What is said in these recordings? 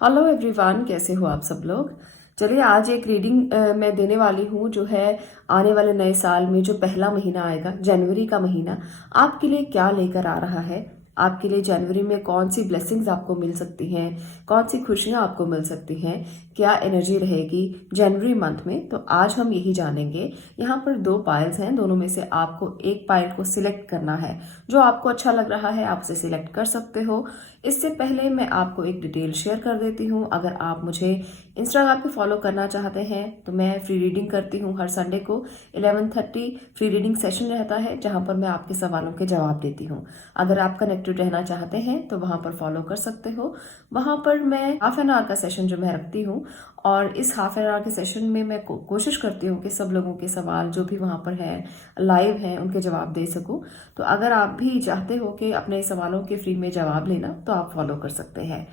Hello everyone, कैसे हो आप सब लोग। चलिए आज एक रीडिंग मैं देने वाली हूँ जो है आने वाले नए साल में जो पहला महीना आएगा, जनवरी का महीना आपके लिए क्या लेकर आ रहा है। आपके लिए जनवरी में कौन सी ब्लेसिंग्स आपको मिल सकती हैं, कौन सी खुशियाँ आपको मिल सकती हैं, क्या एनर्जी रहेगी जनवरी मंथ में, तो आज हम यही जानेंगे। यहाँ पर दो पाइल्स हैं, दोनों में से आपको एक पाइल को सिलेक्ट करना है। जो आपको अच्छा लग रहा है आप उसे सिलेक्ट कर सकते हो। इससे पहले मैं आपको एक डिटेल शेयर कर देती हूँ। अगर आप मुझे इंस्टाग्राम पे फॉलो करना चाहते हैं तो मैं फ्री रीडिंग करती हूँ। हर संडे को 11:30 फ्री रीडिंग सेशन रहता है जहाँ पर मैं आपके सवालों के जवाब देती हूँ। अगर आप कनेक्टेड रहना चाहते हैं तो वहाँ पर फॉलो कर सकते हो। वहाँ पर मैं हाफ एन आवर का सेशन जो मैं रखती हूँ, और इस हाफ एन आवर के सेशन में मैं कोशिश करती हूँ कि सब लोगों के सवाल जो भी वहाँ पर है लाइव हैं उनके जवाब दे सकूँ। तो अगर आप भी चाहते हो कि अपने सवालों के फ्री में जवाब लेना तो आप फॉलो कर सकते हैं।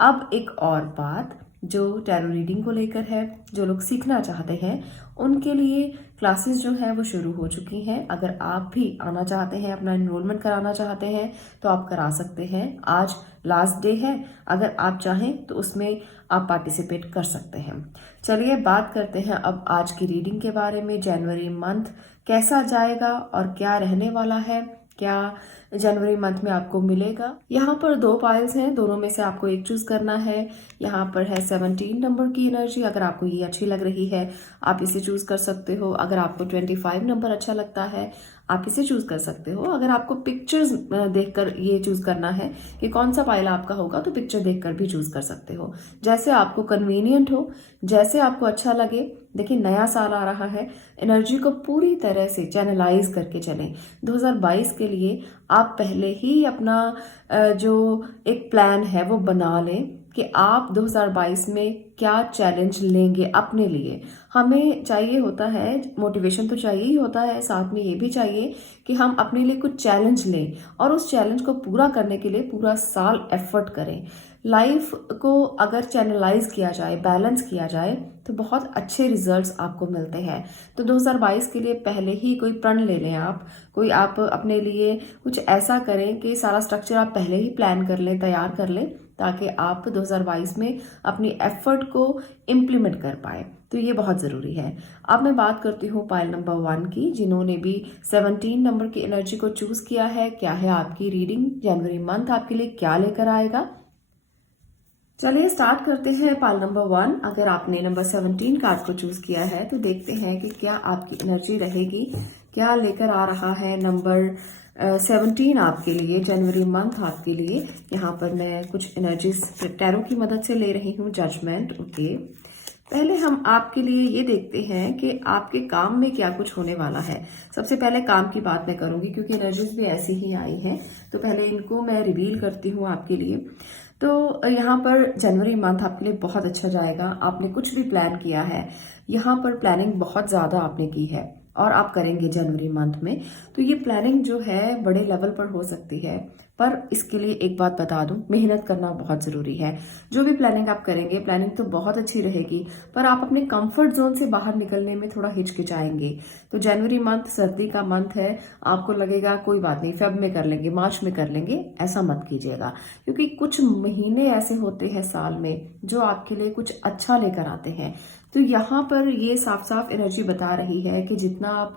अब एक और बात जो टैरो रीडिंग को लेकर है, जो लोग सीखना चाहते हैं उनके लिए क्लासेस जो है वो शुरू हो चुकी हैं। अगर आप भी आना चाहते हैं, अपना एनरोलमेंट कराना चाहते हैं तो आप करा सकते हैं। आज लास्ट डे है, अगर आप चाहें तो उसमें आप पार्टिसिपेट कर सकते हैं। चलिए बात करते हैं अब आज की रीडिंग के बारे में। जनवरी मंथ कैसा जाएगा और क्या रहने वाला है, क्या जनवरी मंथ में आपको मिलेगा। यहाँ पर दो पाइल्स हैं, दोनों में से आपको एक चूज करना है। यहाँ पर है 17 नंबर की एनर्जी। अगर आपको ये अच्छी लग रही है आप इसे चूज कर सकते हो। अगर आपको 25 नंबर अच्छा लगता है आप इसे चूज कर सकते हो। अगर आपको पिक्चर्स देखकर ये चूज करना है कि कौन सा पाइल आपका होगा तो पिक्चर देखकर भी चूज कर सकते हो, जैसे आपको कन्वीनियंट हो, जैसे आपको अच्छा लगे। देखिए नया साल आ रहा है, एनर्जी को पूरी तरह से चैनलाइज करके चलें। 2022 के लिए आप पहले ही अपना जो एक प्लान है वो बना लें कि आप 2022 में क्या चैलेंज लेंगे अपने लिए। हमें चाहिए होता है, मोटिवेशन तो चाहिए ही होता है, साथ में ये भी चाहिए कि हम अपने लिए कुछ चैलेंज लें और उस चैलेंज को पूरा करने के लिए पूरा साल एफर्ट करें। लाइफ को अगर चैनलाइज किया जाए, बैलेंस किया जाए तो बहुत अच्छे रिजल्ट्स आपको मिलते हैं। तो 2022 के लिए पहले ही कोई प्रण ले लें आप, कोई आप अपने लिए कुछ ऐसा करें कि सारा स्ट्रक्चर आप पहले ही प्लान कर लें, तैयार कर लें, ताकि आप 2022 में अपनी एफर्ट को इम्प्लीमेंट कर पाए। तो ये बहुत ज़रूरी है। अब मैं बात करती हूँ पाइल नंबर 1 की, जिन्होंने भी 17 नंबर की एनर्जी को चूज किया है। क्या है आपकी रीडिंग, जनवरी मंथ आपके लिए क्या लेकर आएगा। चलिए स्टार्ट करते हैं पाइल नंबर 1। अगर आपने नंबर 17 कार्ड को चूज किया है तो देखते हैं कि क्या आपकी एनर्जी रहेगी, क्या लेकर आ रहा है नंबर 17 आपके लिए, जनवरी मंथ आपके लिए। यहाँ पर मैं कुछ एनर्जीज टैरो की मदद से ले रही हूँ। Judgement, okay. पहले हम आपके लिए ये देखते हैं कि आपके काम में क्या कुछ होने वाला है। सबसे पहले काम की बात मैं करूंगी क्योंकि एनर्जीज भी ऐसी ही आई हैं, तो पहले इनको मैं रिवील करती हूँ आपके लिए। तो यहाँ पर जनवरी मंथ आपके लिए बहुत अच्छा जाएगा। आपने कुछ भी प्लान किया है, यहाँ पर प्लानिंग बहुत ज़्यादा आपने की है और आप करेंगे जनवरी मंथ में, तो ये प्लानिंग जो है बड़े लेवल पर हो सकती है। पर इसके लिए एक बात बता दूं, मेहनत करना बहुत ज़रूरी है। जो भी प्लानिंग आप करेंगे, प्लानिंग तो बहुत अच्छी रहेगी, पर आप अपने कंफर्ट जोन से बाहर निकलने में थोड़ा हिचकिचाएंगे। तो जनवरी मंथ सर्दी का मंथ है, आपको लगेगा कोई बात नहीं, फेब में कर लेंगे, मार्च में कर लेंगे, ऐसा मत कीजिएगा। क्योंकि कुछ महीने ऐसे होते हैं साल में जो आपके लिए कुछ अच्छा लेकर आते हैं। तो यहाँ पर ये साफ साफ एनर्जी बता रही है कि जितना आप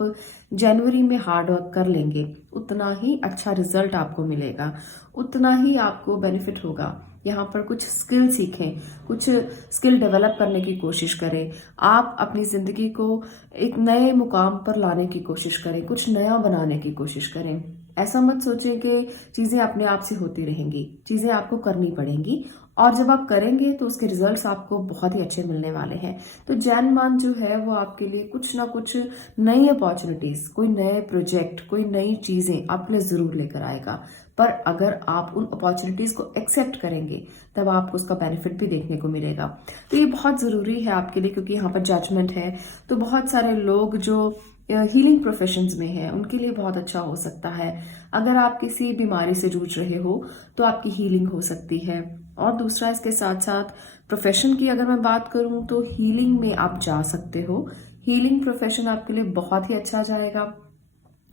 जनवरी में हार्ड वर्क कर लेंगे उतना ही अच्छा रिजल्ट आपको मिलेगा, उतना ही आपको बेनिफिट होगा। यहाँ पर कुछ स्किल सीखें, कुछ स्किल डेवलप करने की कोशिश करें। आप अपनी जिंदगी को एक नए मुकाम पर लाने की कोशिश करें, कुछ नया बनाने की कोशिश करें। ऐसा मत सोचें कि चीजें अपने आप से होती रहेंगी, चीजें आपको करनी पड़ेंगी और जब आप करेंगे तो उसके रिजल्ट्स आपको बहुत ही अच्छे मिलने वाले हैं। तो जैन मंथ जो है वो आपके लिए कुछ ना कुछ नई अपॉर्चुनिटीज, कोई नए प्रोजेक्ट, कोई नई चीजें आपके लिए जरूर लेकर आएगा। पर अगर आप उन अपॉर्चुनिटीज को एक्सेप्ट करेंगे तब आपको उसका बेनिफिट भी देखने को मिलेगा। तो ये बहुत जरूरी है आपके लिए, क्योंकि यहाँ पर जजमेंट है। तो बहुत सारे लोग जो हीलिंग प्रोफेशंस में है उनके लिए बहुत अच्छा हो सकता है। अगर आप किसी बीमारी से जूझ रहे हो तो आपकी हीलिंग हो सकती है। और दूसरा, इसके साथ साथ प्रोफेशन की अगर मैं बात करूं तो हीलिंग में आप जा सकते हो। हीलिंग प्रोफेशन आपके लिए बहुत ही अच्छा जाएगा।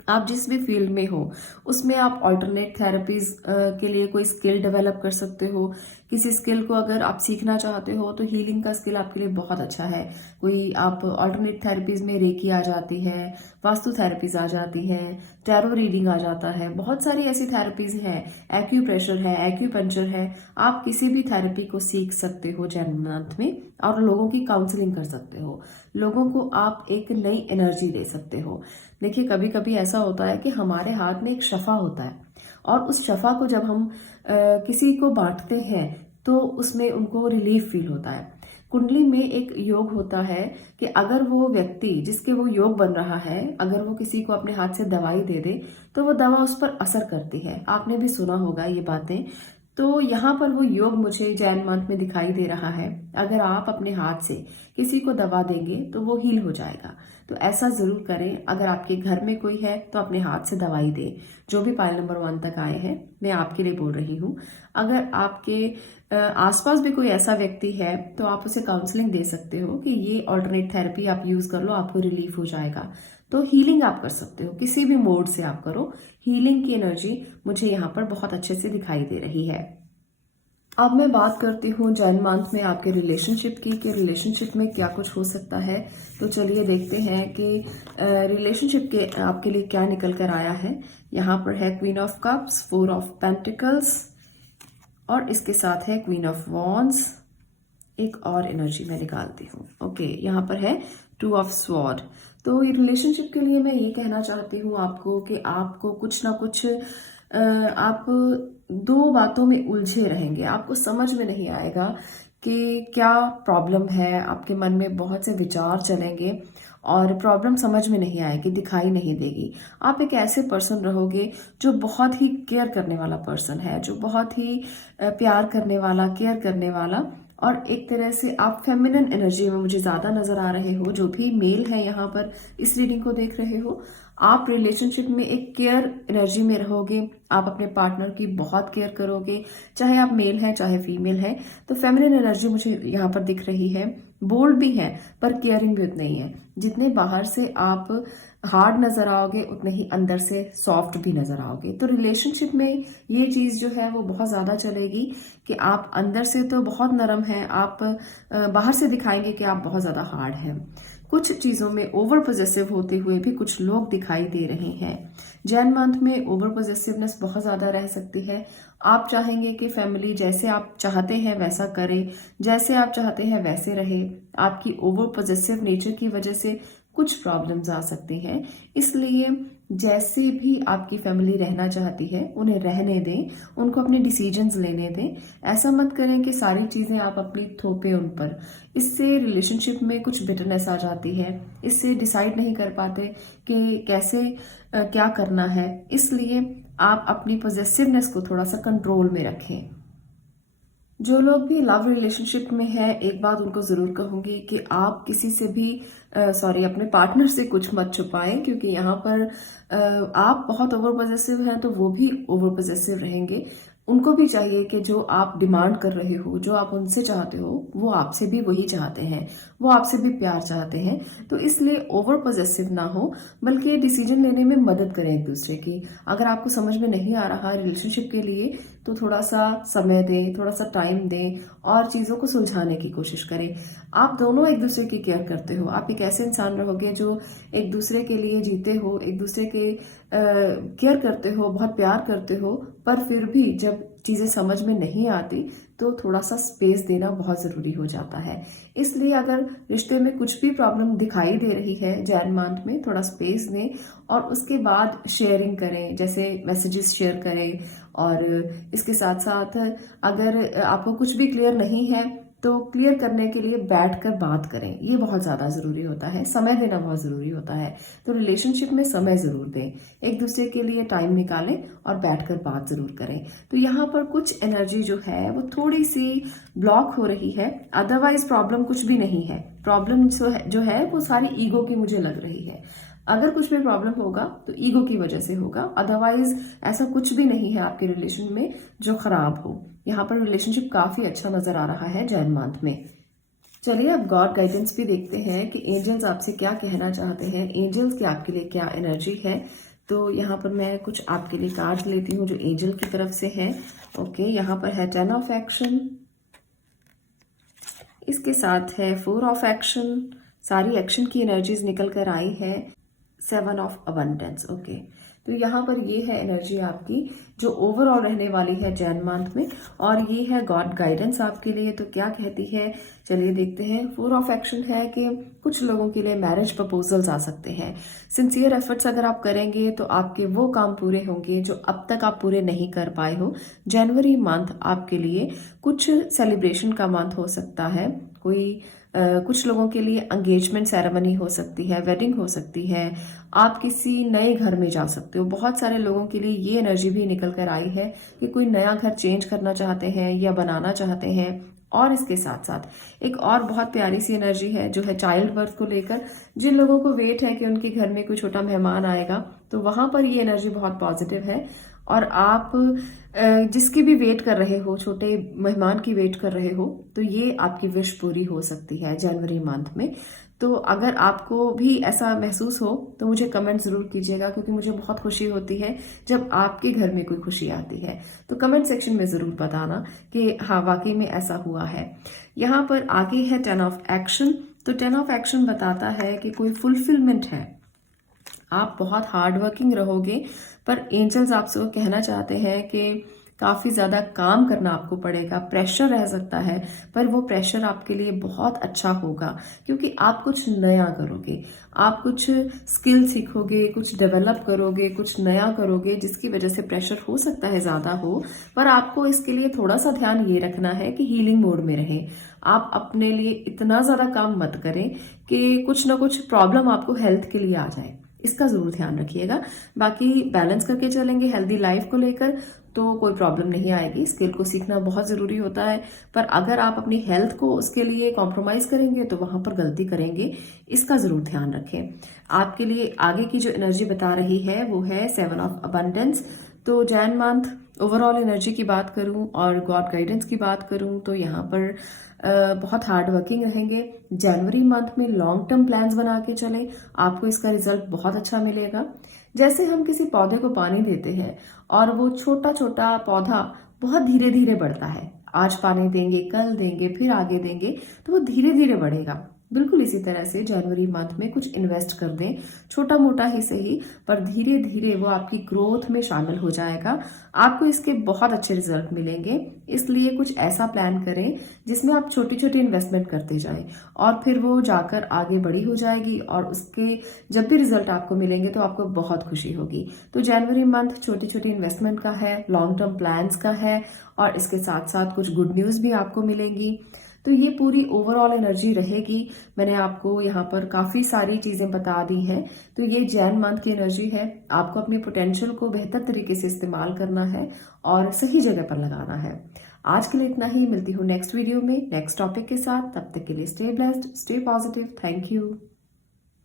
आप जिस भी फील्ड में हो उसमें आप ऑल्टरनेट थेरेपीज के लिए कोई स्किल डेवलप कर सकते हो। किसी स्किल को अगर आप सीखना चाहते हो तो हीलिंग का स्किल आपके लिए बहुत अच्छा है। कोई आप ऑल्टरनेट थेरेपीज में रेकी आ जाती है, वास्तु थेरेपीज आ जाती है, टैरो रीडिंग आ जाता है, बहुत सारी ऐसी थेरेपीज हैं, एक्यूप्रेशर है, एक्यूपंक्चर है। आप किसी भी थेरेपी को सीख सकते हो जैन मंथ में और लोगों की काउंसलिंग कर सकते हो। लोगों को आप एक नई एनर्जी दे सकते हो। देखिए, कभी कभी ऐसा होता है कि हमारे हाथ में एक शफा होता है और उस शफा को जब हम किसी को बांटते हैं तो उसमें उनको रिलीफ फील होता है। कुंडली में एक योग होता है कि अगर वो व्यक्ति जिसके वो योग बन रहा है, अगर वो किसी को अपने हाथ से दवाई दे दे तो वो दवा उस पर असर करती है। आपने भी सुना होगा ये बातें। तो यहाँ पर वो योग मुझे जैन मंथ में दिखाई दे रहा है। अगर आप अपने हाथ से किसी को दवा देंगे तो वो हील हो जाएगा। तो ऐसा जरूर करें। अगर आपके घर में कोई है तो अपने हाथ से दवाई दें। जो भी पाइल नंबर 1 तक आए हैं, मैं आपके लिए बोल रही हूँ। अगर आपके आसपास भी कोई ऐसा व्यक्ति है तो आप उसे काउंसलिंग दे सकते हो कि ये ऑल्टरनेट थेरेपी आप यूज कर लो, आपको रिलीफ हो जाएगा। तो हीलिंग आप कर सकते हो, किसी भी मोड से आप करो। हीलिंग की एनर्जी मुझे यहाँ पर बहुत अच्छे से दिखाई दे रही है। अब मैं बात करती हूँ जैन मंथ में आपके रिलेशनशिप की, कि रिलेशनशिप में क्या कुछ हो सकता है। तो चलिए देखते हैं कि रिलेशनशिप के आपके लिए क्या निकल कर आया है। यहाँ पर है queen of cups, 4 of pentacles और इसके साथ है क्वीन ऑफ वॉन्ड्स। एक और एनर्जी मैं निकालती हूँ। ओके, यहाँ पर है 2 ऑफ स्वॉर्ड। तो ये रिलेशनशिप के लिए मैं ये कहना चाहती हूँ आपको कि आपको कुछ ना कुछ आप 2 बातों में उलझे रहेंगे। आपको समझ में नहीं आएगा कि क्या प्रॉब्लम है। आपके मन में बहुत से विचार चलेंगे और प्रॉब्लम समझ में नहीं आएगी, दिखाई नहीं देगी। आप एक ऐसे पर्सन रहोगे जो बहुत ही केयर करने वाला पर्सन है, जो बहुत ही प्यार करने वाला, केयर करने वाला, और एक तरह से आप फेमिनिन एनर्जी में मुझे ज्यादा नजर आ रहे हो। जो भी मेल है यहाँ पर इस रीडिंग को देख रहे हो, आप रिलेशनशिप में एक केयर एनर्जी में रहोगे। आप अपने पार्टनर की बहुत केयर करोगे, चाहे आप मेल हैं चाहे फीमेल हैं। तो फेमिनिन एनर्जी मुझे यहाँ पर दिख रही है। बोल्ड भी है पर केयरिंग भी उतनी ही है। जितने बाहर से आप हार्ड नजर आओगे उतने ही अंदर से सॉफ्ट भी नजर आओगे। तो रिलेशनशिप में ये चीज जो है वो बहुत ज्यादा चलेगी कि आप अंदर से तो बहुत नरम हैं, आप बाहर से दिखाएंगे कि आप बहुत ज्यादा हार्ड हैं। कुछ चीजों में ओवर पोजेसिव होते हुए भी कुछ लोग दिखाई दे रहे हैं। जैन मंथ में ओवर पोजेसिवनेस बहुत ज्यादा रह सकती है। आप चाहेंगे कि फैमिली जैसे आप चाहते हैं वैसा करे, जैसे आप चाहते हैं वैसे रहे। आपकी ओवर पोजेसिव नेचर की वजह से कुछ प्रॉब्लम्स आ सकती हैं। इसलिए जैसे भी आपकी फैमिली रहना चाहती है उन्हें रहने दें, उनको अपने डिसीजंस लेने दें। ऐसा मत करें कि सारी चीजें आप अपनी थोपे उन पर। इससे रिलेशनशिप में कुछ बिटरनेस आ जाती है। इससे डिसाइड नहीं कर पाते कि कैसे क्या करना है। इसलिए आप अपनी पॉजेसिवनेस को थोड़ा सा कंट्रोल में रखें। जो लोग भी लव रिलेशनशिप में है, एक बात उनको जरूर कहूंगी कि आप किसी से भी अपने पार्टनर से कुछ मत छुपाएं, क्योंकि यहाँ पर आप बहुत ओवर पॉजेसिव हैं तो वो भी ओवर पॉजेसिव रहेंगे। उनको भी चाहिए कि जो आप डिमांड कर रहे हो, जो आप उनसे चाहते हो, वो आपसे भी वही चाहते हैं, वो आपसे भी प्यार चाहते हैं। तो इसलिए ओवर पॉजेसिव ना हो, बल्कि डिसीजन लेने में मदद करें एक दूसरे की। अगर आपको समझ में नहीं आ रहा रिलेशनशिप के लिए तो थोड़ा सा समय दें, थोड़ा सा टाइम दें और चीजों को सुलझाने की कोशिश करें। आप दोनों एक दूसरे की केयर करते हो। आप एक ऐसे इंसान रहोगे जो एक दूसरे के लिए जीते हो, एक दूसरे के केयर करते हो, बहुत प्यार करते हो। पर फिर भी जब चीजें समझ में नहीं आती तो थोड़ा सा स्पेस देना बहुत जरूरी हो जाता है। इसलिए अगर रिश्ते में कुछ भी प्रॉब्लम दिखाई दे रही है जैन मंथ में, थोड़ा स्पेस दें और उसके बाद शेयरिंग करें, जैसे मैसेजेस शेयर करें। और इसके साथ साथ अगर आपको कुछ भी क्लियर नहीं है तो क्लियर करने के लिए बैठकर बात करें। ये बहुत ज्यादा जरूरी होता है। समय देना बहुत जरूरी होता है। तो रिलेशनशिप में समय जरूर दें, एक दूसरे के लिए टाइम निकालें और बैठकर बात जरूर करें। तो यहाँ पर कुछ एनर्जी जो है वो थोड़ी सी ब्लॉक हो रही है। अदरवाइज प्रॉब्लम कुछ भी नहीं है। प्रॉब्लम जो है वो सारी ईगो की मुझे लग रही है। अगर कुछ भी प्रॉब्लम होगा तो ईगो की वजह से होगा, अदरवाइज ऐसा कुछ भी नहीं है आपके रिलेशन में जो खराब हो। यहाँ पर रिलेशनशिप काफी अच्छा नजर आ रहा है जैन मंथ में। चलिए अब गॉड गाइडेंस भी देखते हैं कि एंजल्स आपसे क्या कहना चाहते हैं, एंजल्स की आपके लिए क्या एनर्जी है। तो यहाँ पर मैं कुछ आपके लिए कार्ड लेती हूँ जो एंजल की तरफ से है। ओके, यहाँ पर है 10 ऑफ एक्शन, इसके साथ है 4 ऑफ एक्शन, सारी एक्शन की एनर्जीज निकल कर आई है 7 ऑफ अबंडेंस। ओके, तो यहाँ पर ये है एनर्जी आपकी जो ओवरऑल रहने वाली है जैन मंथ में, और ये है गॉड गाइडेंस आपके लिए। तो क्या कहती है, चलिए देखते हैं। 4 ऑफ एक्शन है कि कुछ लोगों के लिए मैरिज प्रपोजल्स आ सकते हैं। सिंसियर एफर्ट्स अगर आप करेंगे तो आपके वो काम पूरे होंगे जो अब तक आप पूरे नहीं कर पाए हो। जनवरी मंथ आपके लिए कुछ सेलिब्रेशन का मंथ हो सकता है। कुछ लोगों के लिए एंगेजमेंट सेरेमनी हो सकती है, वेडिंग हो सकती है, आप किसी नए घर में जा सकते हो। बहुत सारे लोगों के लिए ये एनर्जी भी निकल कर आई है कि कोई नया घर चेंज करना चाहते हैं या बनाना चाहते हैं। और इसके साथ साथ एक और बहुत प्यारी सी एनर्जी है जो है चाइल्ड बर्थ को लेकर। जिन लोगों को वेट है कि उनके घर में कोई छोटा मेहमान आएगा, तो वहां पर ये एनर्जी बहुत पॉजिटिव है। और आप जिसकी भी वेट कर रहे हो, छोटे मेहमान की वेट कर रहे हो, तो ये आपकी विश पूरी हो सकती है जनवरी मंथ में। तो अगर आपको भी ऐसा महसूस हो तो मुझे कमेंट जरूर कीजिएगा, क्योंकि मुझे बहुत खुशी होती है जब आपके घर में कोई खुशी आती है। तो कमेंट सेक्शन में जरूर बताना कि हाँ वाकई में ऐसा हुआ है। यहाँ पर आगे है 10 ऑफ एक्शन। तो 10 ऑफ एक्शन बताता है कि कोई फुलफिलमेंट है, आप बहुत हार्ड वर्किंग रहोगे, पर एंजल्स आपसे वो कहना चाहते हैं कि काफी ज्यादा काम करना आपको पड़ेगा, प्रेशर रह सकता है, पर वो प्रेशर आपके लिए बहुत अच्छा होगा, क्योंकि आप कुछ नया करोगे, आप कुछ स्किल सीखोगे, कुछ डेवलप करोगे, कुछ नया करोगे, जिसकी वजह से प्रेशर हो सकता है ज्यादा हो। पर आपको इसके लिए थोड़ा सा ध्यान ये रखना है कि हीलिंग मोड में रहे। आप अपने लिए इतना ज्यादा काम मत करें कि कुछ ना कुछ प्रॉब्लम आपको हेल्थ के लिए आ जाए, इसका जरूर ध्यान रखिएगा। बाकी बैलेंस करके चलेंगे हेल्दी लाइफ को लेकर तो कोई प्रॉब्लम नहीं आएगी। स्किल को सीखना बहुत जरूरी होता है, पर अगर आप अपनी हेल्थ को उसके लिए कॉम्प्रोमाइज करेंगे तो वहां पर गलती करेंगे, इसका जरूर ध्यान रखें। आपके लिए आगे की जो एनर्जी बता रही है वो है 7 ऑफ अबंडेंस। तो जैन मंथ ओवरऑल एनर्जी की बात करूं और गॉड गाइडेंस की बात करूं तो यहाँ पर बहुत हार्ड वर्किंग रहेंगे। जनवरी मंथ में लॉन्ग टर्म प्लान्स बना के चलें, आपको इसका रिजल्ट बहुत अच्छा मिलेगा। जैसे हम किसी पौधे को पानी देते हैं और वो छोटा छोटा पौधा बहुत धीरे धीरे बढ़ता है, आज पानी देंगे, कल देंगे, फिर आगे देंगे, तो वो धीरे धीरे बढ़ेगा। बिल्कुल इसी तरह से जनवरी मंथ में कुछ इन्वेस्ट कर दें, छोटा मोटा ही सही, पर धीरे धीरे वो आपकी ग्रोथ में शामिल हो जाएगा। आपको इसके बहुत अच्छे रिजल्ट मिलेंगे। इसलिए कुछ ऐसा प्लान करें जिसमें आप छोटी छोटी इन्वेस्टमेंट करते जाएं और फिर वो जाकर आगे बड़ी हो जाएगी, और उसके जब भी रिजल्ट आपको मिलेंगे तो आपको बहुत खुशी होगी। तो जनवरी मंथ छोटी छोटी इन्वेस्टमेंट का है, लॉन्ग टर्म प्लान्स का है, और इसके साथ साथ कुछ गुड न्यूज भी आपको मिलेंगी। तो ये पूरी ओवरऑल एनर्जी रहेगी। मैंने आपको यहाँ पर काफी सारी चीजें बता दी हैं। तो ये जैन मंथ की एनर्जी है। आपको अपने पोटेंशियल को बेहतर तरीके से इस्तेमाल करना है और सही जगह पर लगाना है। आज के लिए इतना ही, मिलती हूँ नेक्स्ट वीडियो में नेक्स्ट टॉपिक के साथ। तब तक के लिए stay blessed, stay positive, thank you.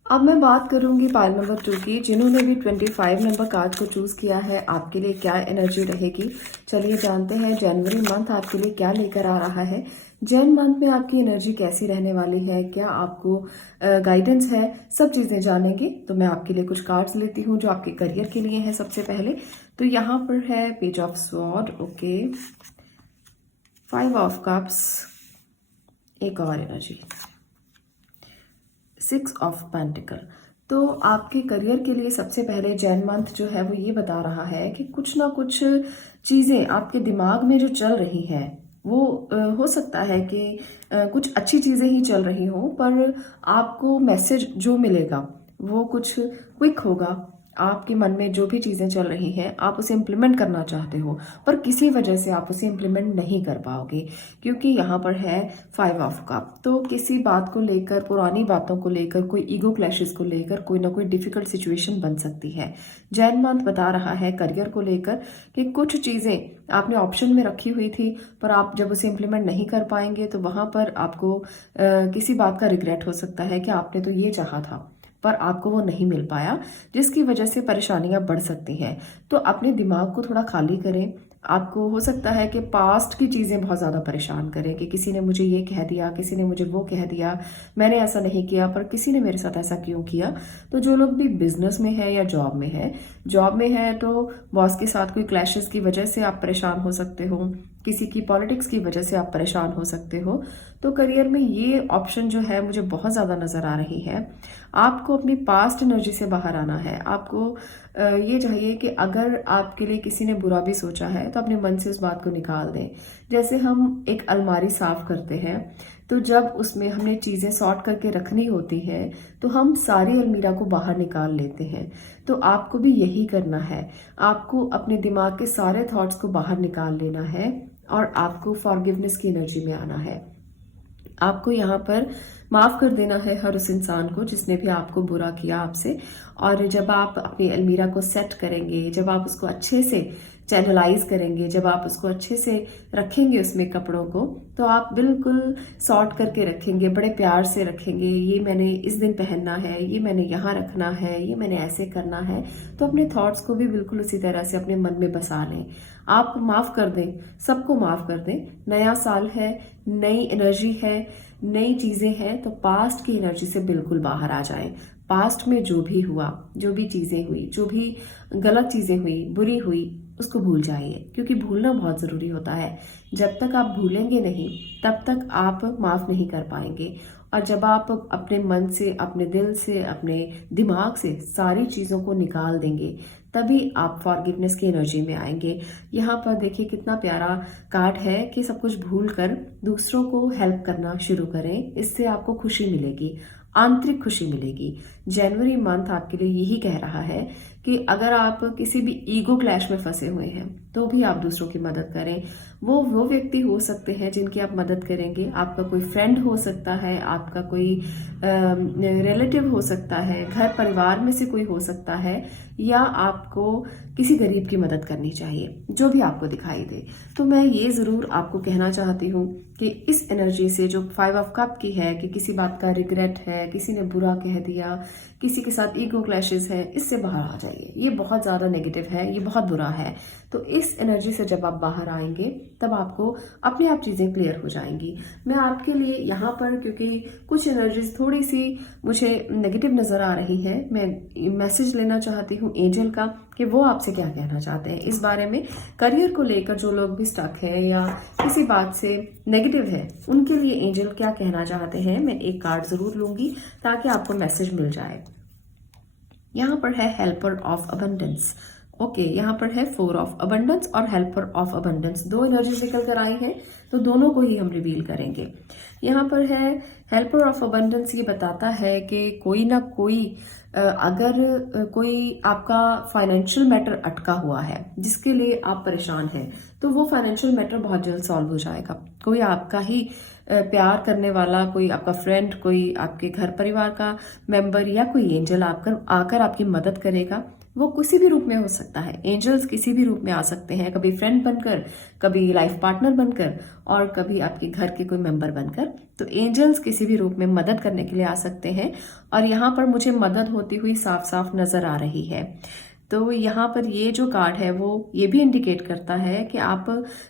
अब मैं बात करूंगी पाइल नंबर 2 की। जिन्होंने भी 25 नंबर कार्ड को चूज किया है, आपके लिए क्या एनर्जी रहेगी। चलिए जानते हैं जनवरी मंथ आपके लिए क्या लेकर आ रहा है। जैन मंथ में आपकी एनर्जी कैसी रहने वाली है, क्या आपको गाइडेंस है, सब चीजें जानेंगे। तो मैं आपके लिए कुछ कार्ड्स लेती हूँ जो आपके करियर के लिए है। सबसे पहले तो यहाँ पर है page of sword, okay, 5 of cups, एक और एनर्जी 6 ऑफ पेंटिकल। तो आपके करियर के लिए सबसे पहले जैन मंथ जो है वो ये बता रहा है कि कुछ ना कुछ चीजें आपके दिमाग में जो चल रही है वो हो सकता है कि कुछ अच्छी चीजें ही चल रही हो, पर आपको मैसेज जो मिलेगा वो कुछ क्विक होगा। आपके मन में जो भी चीजें चल रही हैं आप उसे इम्प्लीमेंट करना चाहते हो, पर किसी वजह से आप उसे इम्प्लीमेंट नहीं कर पाओगे, क्योंकि यहाँ पर है 5 ऑफ कप। तो किसी बात को लेकर, पुरानी बातों को लेकर, कोई ईगो क्लैशेस को लेकर कोई ना कोई डिफिकल्ट सिचुएशन बन सकती है। जैन मंथ बता रहा है करियर को लेकर कि कुछ चीजें आपने ऑप्शन में रखी हुई थी, पर आप जब उसे इम्प्लीमेंट नहीं कर पाएंगे तो वहां पर आपको किसी बात का रिग्रेट हो सकता है कि आपने तो ये चाहा था पर आपको वो नहीं मिल पाया, जिसकी वजह से परेशानियां बढ़ सकती हैं। तो अपने दिमाग को थोड़ा खाली करें। आपको हो सकता है कि पास्ट की चीजें बहुत ज्यादा परेशान करें कि किसी ने मुझे ये कह दिया, किसी ने मुझे वो कह दिया, मैंने ऐसा नहीं किया, पर किसी ने मेरे साथ ऐसा क्यों किया। तो जो लोग भी बिजनेस में है या जॉब में है तो बॉस के साथ कोई क्लैशेस की वजह से आप परेशान हो सकते हो। किसी की पॉलिटिक्स की वजह से आप परेशान हो सकते हो। तो करियर में ये ऑप्शन जो है मुझे बहुत ज़्यादा नज़र आ रही है। आपको अपनी पास्ट एनर्जी से बाहर आना है। आपको ये चाहिए कि अगर आपके लिए किसी ने बुरा भी सोचा है तो अपने मन से उस बात को निकाल दें। जैसे हम एक अलमारी साफ करते हैं, तो जब उसमें हमने चीज़ें सॉर्ट करके रखनी होती है तो हम सारी अलमीरा को बाहर निकाल लेते हैं। तो आपको भी यही करना है। आपको अपने दिमाग के सारे थॉट्स को बाहर निकाल लेना है और आपको फॉरगिवनेस की एनर्जी में आना है। आपको यहाँ पर माफ कर देना है हर उस इंसान को जिसने भी आपको बुरा किया आपसे। और जब आप अपनी अलमीरा को सेट करेंगे, जब आप उसको अच्छे से चैनलाइज करेंगे, जब आप उसको अच्छे से रखेंगे उसमें कपड़ों को, तो आप बिल्कुल सॉर्ट करके रखेंगे, बड़े प्यार से रखेंगे। ये मैंने इस दिन पहनना है, ये मैंने यहाँ रखना है, ये मैंने ऐसे करना है। तो अपने थॉट्स को भी बिल्कुल उसी तरह से अपने मन में बसा लें। आप माफ कर दें, सबको माफ कर दें। नया साल है, नई एनर्जी है, नई चीजें हैं, तो पास्ट की एनर्जी से बिल्कुल बाहर आ जाएं। पास्ट में जो भी हुआ, जो भी चीजें हुई, जो भी गलत चीजें हुई, बुरी हुई, उसको भूल जाइए, क्योंकि भूलना बहुत जरूरी होता है। जब तक आप भूलेंगे नहीं तब तक आप माफ नहीं कर पाएंगे। और जब आप अपने मन से, अपने दिल से, अपने दिमाग से सारी चीजों को निकाल देंगे, तभी आप फॉरगिवनेस की एनर्जी में आएंगे। यहाँ पर देखिए कितना प्यारा कार्ड है कि सब कुछ भूल कर दूसरों को हेल्प करना शुरू करें। इससे आपको खुशी मिलेगी, आंतरिक खुशी मिलेगी। जनवरी मंथ आपके लिए यही कह रहा है कि अगर आप किसी भी ईगो क्लैश में फंसे हुए हैं तो भी आप दूसरों की मदद करें। वो व्यक्ति हो सकते हैं जिनकी आप मदद करेंगे। आपका कोई फ्रेंड हो सकता है, आपका कोई रिलेटिव हो सकता है, घर परिवार में से कोई हो सकता है, या आपको किसी गरीब की मदद करनी चाहिए, जो भी आपको दिखाई दे। तो मैं ये जरूर आपको कहना चाहती हूँ कि इस एनर्जी से जो 5 ऑफ कप की है, कि किसी बात का रिग्रेट है, किसी ने बुरा कह दिया, किसी के साथ ईगो क्लैशेस है, इससे बाहर आ जाइए। ये बहुत ज्यादा नेगेटिव है, ये बहुत बुरा है। तो इस एनर्जी से जब आप बाहर आएंगे तब आपको अपने आप चीजें क्लियर हो जाएंगी। मैं आपके लिए यहाँ पर, क्योंकि कुछ एनर्जीज थोड़ी सी मुझे नेगेटिव नजर आ रही है, मैं मैसेज लेना चाहती हूँ एंजल का कि वो आपसे क्या कहना चाहते हैं इस बारे में। करियर को लेकर जो लोग भी स्टक है या किसी बात से नेगेटिव है, उनके लिए एंजल क्या कहना चाहते हैं, मैं एक कार्ड जरूर लूंगी ताकि आपको मैसेज मिल जाए। यहाँ पर है हेल्पर ऑफ अबंडेंस। ओके, यहाँ पर है 4 ऑफ अबंडेंस और हेल्पर ऑफ अबंडेंस। दो एनर्जी निकल कर आई हैं, तो दोनों को ही हम रिवील करेंगे। यहाँ पर है हेल्पर ऑफ अबंडेंस। ये बताता है कि कोई ना कोई अगर कोई आपका फाइनेंशियल मैटर अटका हुआ है जिसके लिए आप परेशान हैं, तो वो फाइनेंशियल मैटर बहुत जल्द सॉल्व हो जाएगा। कोई आपका ही प्यार करने वाला, कोई आपका फ्रेंड, कोई आपके घर परिवार का मेंबर या कोई एंजल आकर आपकी मदद करेगा। वो किसी भी रूप में हो सकता है। एंजल्स किसी भी रूप में आ सकते हैं, कभी फ्रेंड बनकर, कभी लाइफ पार्टनर बनकर, और कभी आपके घर के कोई मेंबर बनकर। तो एंजल्स किसी भी रूप में मदद करने के लिए आ सकते हैं। और यहाँ पर मुझे मदद होती हुई साफ साफ नजर आ रही है। तो यहाँ पर ये जो कार्ड है वो ये भी इंडिकेट करता है कि आप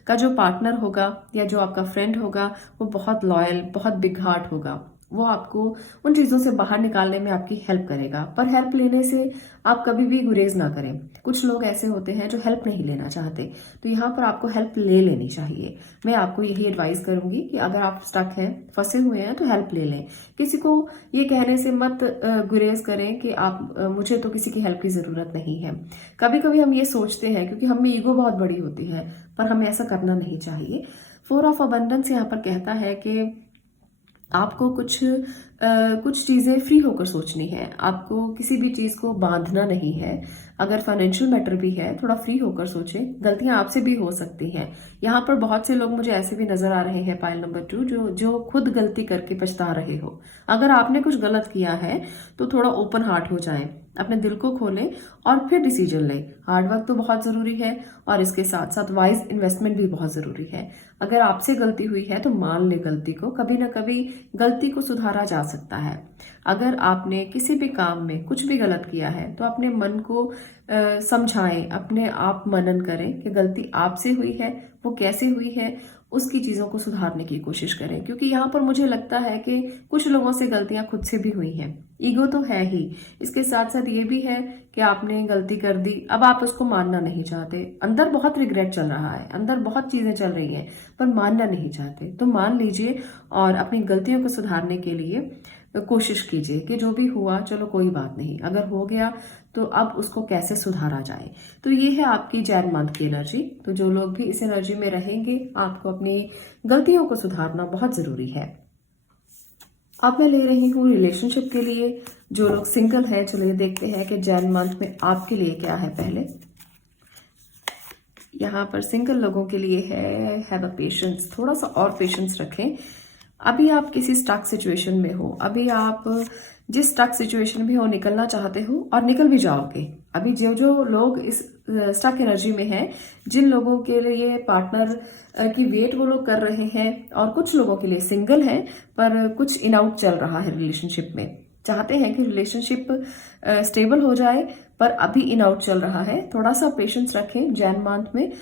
का जो पार्टनर होगा या जो आपका फ्रेंड होगा वो बहुत लॉयल, बहुत बिग हार्ट होगा। वो आपको उन चीजों से बाहर निकालने में आपकी हेल्प करेगा। पर हेल्प लेने से आप कभी भी गुरेज ना करें। कुछ लोग ऐसे होते हैं जो हेल्प नहीं लेना चाहते, तो यहाँ पर आपको हेल्प ले लेनी चाहिए। मैं आपको यही एडवाइस करूंगी कि अगर आप स्टक हैं, फंसे हुए हैं, तो हेल्प ले लें। किसी को ये कहने से मत गुरेज करें कि आप मुझे तो किसी की हेल्प की जरूरत नहीं है। कभी कभी हम ये सोचते हैं क्योंकि हम में ईगो बहुत बड़ी होती है, पर हमें ऐसा करना नहीं चाहिए। 4 ऑफ अबंडेंस यहाँ पर कहता है कि आपको कुछ चीजें फ्री होकर सोचनी है। आपको किसी भी चीज को बांधना नहीं है। अगर फाइनेंशियल मैटर भी है, थोड़ा फ्री होकर सोचें। गलतियां आपसे भी हो सकती हैं। यहाँ पर बहुत से लोग मुझे ऐसे भी नजर आ रहे हैं, पाइल नंबर 2, जो खुद गलती करके पछता रहे हो। अगर आपने कुछ गलत किया है तो थोड़ा ओपन हार्ट हो जाएं, अपने दिल को खोलें और फिर डिसीजन लें। हार्ड वर्क तो बहुत जरूरी है और इसके साथ साथ वाइज इन्वेस्टमेंट भी बहुत जरूरी है। अगर आपसे गलती हुई है तो मान ले गलती को, कभी ना कभी गलती को सुधारा जा सकता है। अगर आपने किसी भी काम में कुछ भी गलत किया है तो अपने मन को समझाएं, अपने आप मनन करें कि गलती आपसे हुई है, वो कैसे हुई है उसकी चीज़ों को सुधारने की कोशिश करें, क्योंकि यहाँ पर मुझे लगता है कि कुछ लोगों से गलतियां खुद से भी हुई हैं। ईगो तो है ही, इसके साथ साथ ये भी है कि आपने गलती कर दी, अब आप उसको मानना नहीं चाहते, अंदर बहुत रिग्रेट चल रहा है, अंदर बहुत चीजें चल रही हैं, पर मानना नहीं चाहते। तो मान लीजिए और अपनी गलतियों को सुधारने के लिए कोशिश कीजिए कि जो भी हुआ चलो कोई बात नहीं, अगर हो गया तो अब उसको कैसे सुधारा जाए। तो ये है आपकी जैन मंथ की एनर्जी। तो जो लोग भी इस एनर्जी में रहेंगे, आपको अपनी गलतियों को सुधारना बहुत जरूरी है। अब मैं ले रही हूँ रिलेशनशिप के लिए। जो लोग सिंगल हैं, चलिए देखते हैं कि जैन मंथ में आपके लिए क्या है। पहले यहाँ पर सिंगल लोगों के लिए है हैव अ पेशेंस, थोड़ा सा और पेशेंस रखें। अभी आप किसी स्टक सिचुएशन में हो, अभी आप जिस स्टक सिचुएशन में हो निकलना चाहते हो और निकल भी जाओगे। अभी जो जो लोग इस स्टक एनर्जी में हैं, जिन लोगों के लिए पार्टनर की वेट वो लोग कर रहे हैं, और कुछ लोगों के लिए सिंगल हैं पर कुछ इन आउट चल रहा है रिलेशनशिप में, चाहते हैं कि रिलेशनशिप स्टेबल हो जाए पर अभी इन आउट चल रहा है। थोड़ा सा पेशेंस रखें। जैन मंथ में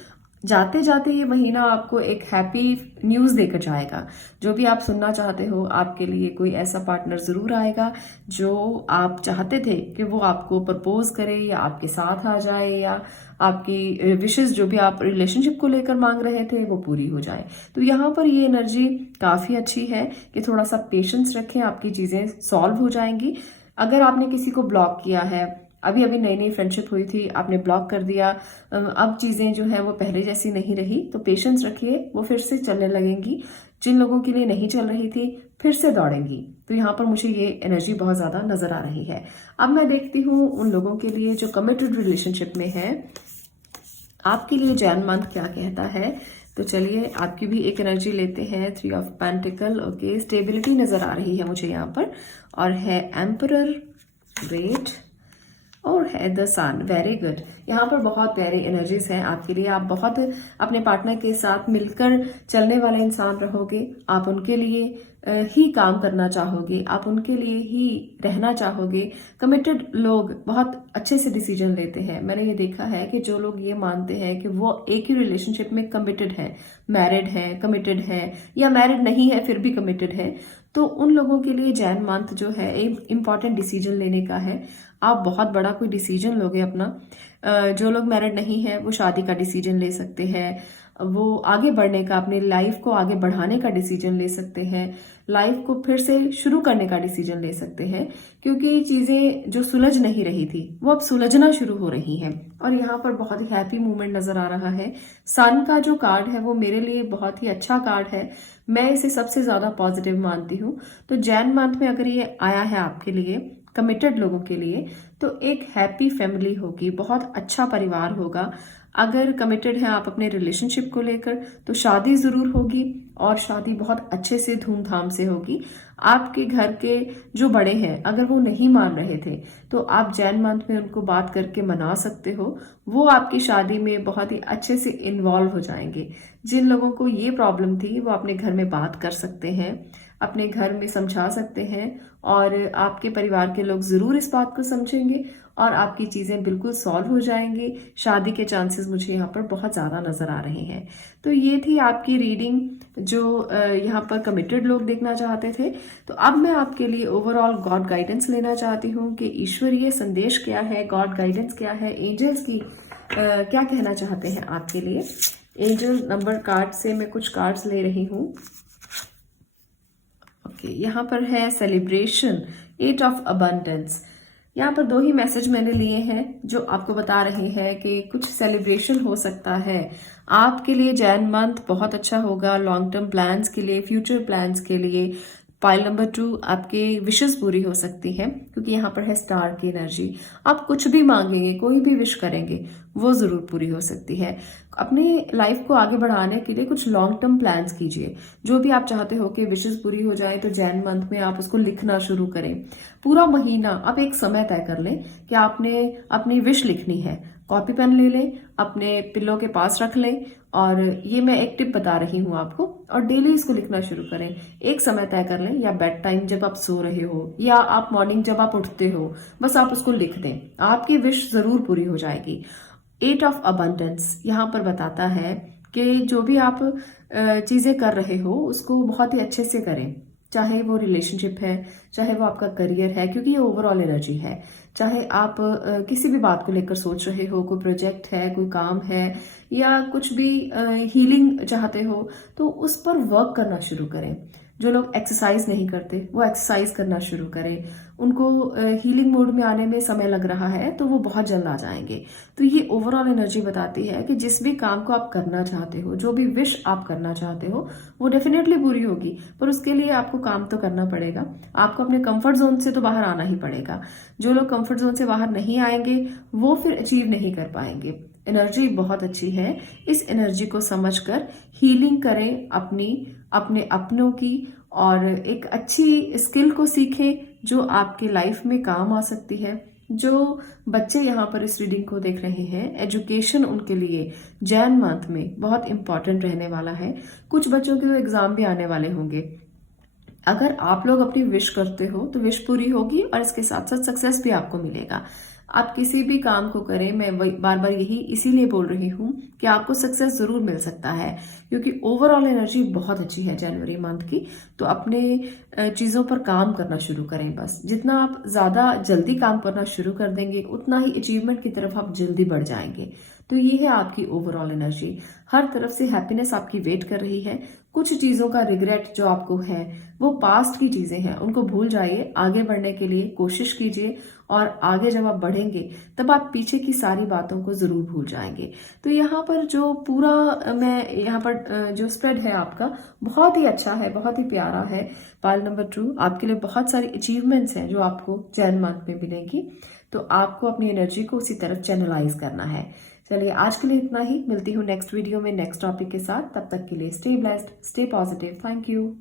जाते जाते ये महीना आपको एक हैप्पी न्यूज देकर जाएगा। जो भी आप सुनना चाहते हो, आपके लिए कोई ऐसा पार्टनर जरूर आएगा जो आप चाहते थे कि वो आपको प्रपोज करे या आपके साथ आ जाए, या आपकी विशेष जो भी आप रिलेशनशिप को लेकर मांग रहे थे वो पूरी हो जाए। तो यहाँ पर ये एनर्जी काफी अच्छी है कि थोड़ा सा पेशेंस रखें, आपकी चीजें सॉल्व हो जाएंगी। अगर आपने किसी को ब्लॉक किया है, अभी अभी नई नई फ्रेंडशिप हुई थी, आपने ब्लॉक कर दिया, अब चीजें जो है वो पहले जैसी नहीं रही, तो पेशेंस रखिए, वो फिर से चलने लगेंगी। जिन लोगों के लिए नहीं चल रही थी फिर से दौड़ेंगी। तो यहाँ पर मुझे ये एनर्जी बहुत ज्यादा नजर आ रही है। अब मैं देखती हूँ उन लोगों के लिए जो कमिटेड रिलेशनशिप में है, आपके लिए जैन मंथ क्या कहता है। तो चलिए आपकी भी एक एनर्जी लेते हैं। 3 ऑफ पेंटिकल। ओके, स्टेबिलिटी नजर आ रही है मुझे यहाँ पर, और है एम्परर, ग्रेट, और है द सन। Very good. यहाँ पर बहुत प्यारी एनर्जीज हैं आपके लिए। आप बहुत अपने पार्टनर के साथ मिलकर चलने वाले इंसान रहोगे। आप उनके लिए ही काम करना चाहोगे, आप उनके लिए ही रहना चाहोगे। कमिटेड लोग बहुत अच्छे से डिसीजन लेते हैं। मैंने ये देखा है कि जो लोग ये मानते हैं कि वो एक ही रिलेशनशिप में कमिटेड है, मैरिड है, कमिटेड है, या मैरिड नहीं है फिर भी कमिटेड है, तो उन लोगों के लिए जैन मंथ जो है एक इम्पॉर्टेंट डिसीजन लेने का है। आप बहुत बड़ा कोई डिसीजन लोगे अपना। जो लोग मैरिड नहीं है वो शादी का डिसीजन ले सकते हैं, वो आगे बढ़ने का, अपनी लाइफ को आगे बढ़ाने का डिसीजन ले सकते हैं, लाइफ को फिर से शुरू करने का डिसीजन ले सकते हैं, क्योंकि चीजें जो सुलझ नहीं रही थी वो अब सुलझना शुरू हो रही हैं। और यहाँ पर बहुत ही हैप्पी मूवमेंट नजर आ रहा है। सन का जो कार्ड है वो मेरे लिए बहुत ही अच्छा कार्ड है, मैं इसे सबसे ज्यादा पॉजिटिव मानती हूँ। तो जैन मंथ में अगर ये आया है आपके लिए, कमिटेड लोगों के लिए, तो एक हैप्पी फैमिली होगी, बहुत अच्छा परिवार होगा। अगर कमिटेड हैं आप अपने रिलेशनशिप को लेकर, तो शादी जरूर होगी, और शादी बहुत अच्छे से धूमधाम से होगी। आपके घर के जो बड़े हैं अगर वो नहीं मान रहे थे, तो आप जैन मंथ में उनको बात करके मना सकते हो। वो आपकी शादी में बहुत ही अच्छे से इन्वॉल्व हो जाएंगे। जिन लोगों को ये प्रॉब्लम थी वो अपने घर में बात कर सकते हैं, अपने घर में समझा सकते हैं, और आपके परिवार के लोग जरूर इस बात को समझेंगे और आपकी चीजें बिल्कुल सॉल्व हो जाएंगी। शादी के चांसेस मुझे यहाँ पर बहुत ज्यादा नजर आ रहे हैं। तो ये थी आपकी रीडिंग जो यहाँ पर कमिटेड लोग देखना चाहते थे। तो अब मैं आपके लिए ओवरऑल गॉड गाइडेंस लेना चाहती हूँ कि ईश्वरीय संदेश क्या है, गॉड गाइडेंस क्या है, एंजल्स की क्या कहना चाहते हैं आपके लिए। एंजल नंबर कार्ड से मैं कुछ कार्ड्स ले रही हूँ। ओके, यहाँ पर है सेलिब्रेशन, 8 ऑफ अबंडेंस। यहाँ पर 2 ही मैसेज मैंने लिए हैं जो आपको बता रहे हैं कि कुछ सेलिब्रेशन हो सकता है आपके लिए। जैन मंथ बहुत अच्छा होगा लॉन्ग टर्म प्लान्स के लिए, फ्यूचर प्लान्स के लिए। पाइल नंबर 2, आपके विशेस पूरी हो सकती है, क्योंकि यहाँ पर है स्टार की एनर्जी। आप कुछ भी मांगेंगे, कोई भी विश करेंगे, वो जरूर पूरी हो सकती है। अपनी लाइफ को आगे बढ़ाने के लिए कुछ लॉन्ग टर्म प्लान्स कीजिए। जो भी आप चाहते हो कि विशेस पूरी हो जाए, तो जैन मंथ में आप उसको लिखना शुरू करें। पूरा महीना आप एक समय तय कर लें कि आपने अपनी विश लिखनी है। कॉपी पेन ले लें, अपने पिल्लो के पास रख लें, और ये मैं एक टिप बता रही हूँ आपको, और डेली इसको लिखना शुरू करें। एक समय तय कर लें, या बेड टाइम जब आप सो रहे हो, या आप मॉर्निंग जब आप उठते हो, बस आप उसको लिख दें, आपकी विश जरूर पूरी हो जाएगी। 8 ऑफ अबंडेंस यहाँ पर बताता है कि जो भी आप चीज़ें कर रहे हो उसको बहुत ही अच्छे से करें, चाहे वो रिलेशनशिप है, चाहे वो आपका करियर है, क्योंकि ये ओवरऑल एनर्जी है। चाहे आप किसी भी बात को लेकर सोच रहे हो, कोई प्रोजेक्ट है, कोई काम है, या कुछ भी हीलिंग चाहते हो, तो उस पर वर्क करना शुरू करें। जो लोग एक्सरसाइज नहीं करते वो एक्सरसाइज करना शुरू करें। उनको हीलिंग मोड में आने में समय लग रहा है तो वो बहुत जल्द आ जाएंगे। तो ये ओवरऑल एनर्जी बताती है कि जिस भी काम को आप करना चाहते हो, जो भी विश आप करना चाहते हो, वो डेफिनेटली पूरी होगी, पर उसके लिए आपको काम तो करना पड़ेगा। आपको अपने कंफर्ट जोन से तो बाहर आना ही पड़ेगा। जो लोग कंफर्ट जोन से बाहर नहीं आएंगे वो फिर अचीव नहीं कर पाएंगे। एनर्जी बहुत अच्छी है, इस एनर्जी को समझकर हीलिंग करें अपने अपनों की, और एक अच्छी स्किल को सीखें जो आपकी लाइफ में काम आ सकती है। जो बच्चे यहाँ पर इस रीडिंग को देख रहे हैं, एजुकेशन उनके लिए जैन मंथ में बहुत इंपॉर्टेंट रहने वाला है। कुछ बच्चों के तो एग्जाम भी आने वाले होंगे। अगर आप लोग अपनी विश करते हो तो विश पूरी होगी और इसके साथ साथ सक्सेस भी आपको मिलेगा। आप किसी भी काम को करें, मैं बार बार यही इसीलिए बोल रही हूँ कि आपको सक्सेस जरूर मिल सकता है, क्योंकि ओवरऑल एनर्जी बहुत अच्छी है जनवरी मंथ की। तो अपने चीज़ों पर काम करना शुरू करें। बस जितना आप ज़्यादा जल्दी काम करना शुरू कर देंगे उतना ही अचीवमेंट की तरफ आप जल्दी बढ़ जाएंगे। तो ये है आपकी ओवरऑल एनर्जी। हर तरफ से हैप्पीनेस आपकी वेट कर रही है। कुछ चीज़ों का रिग्रेट जो आपको है वो पास्ट की चीज़ें हैं, उनको भूल जाइए। आगे बढ़ने के लिए कोशिश कीजिए, और आगे जब आप बढ़ेंगे तब आप पीछे की सारी बातों को जरूर भूल जाएंगे। तो यहाँ पर जो पूरा मैं यहाँ पर जो स्प्रेड है आपका बहुत ही अच्छा है, बहुत ही प्यारा है। पाइल नंबर 2 आपके लिए बहुत सारी अचीवमेंट्स हैं जो आपको जैन मंथ में मिलेंगी। तो आपको अपनी एनर्जी को उसी तरफ चैनलाइज करना है। चलिए आज के लिए इतना ही। मिलती हूँ नेक्स्ट वीडियो में नेक्स्ट टॉपिक के साथ। तब तक के लिए stay blessed, stay positive. Thank you.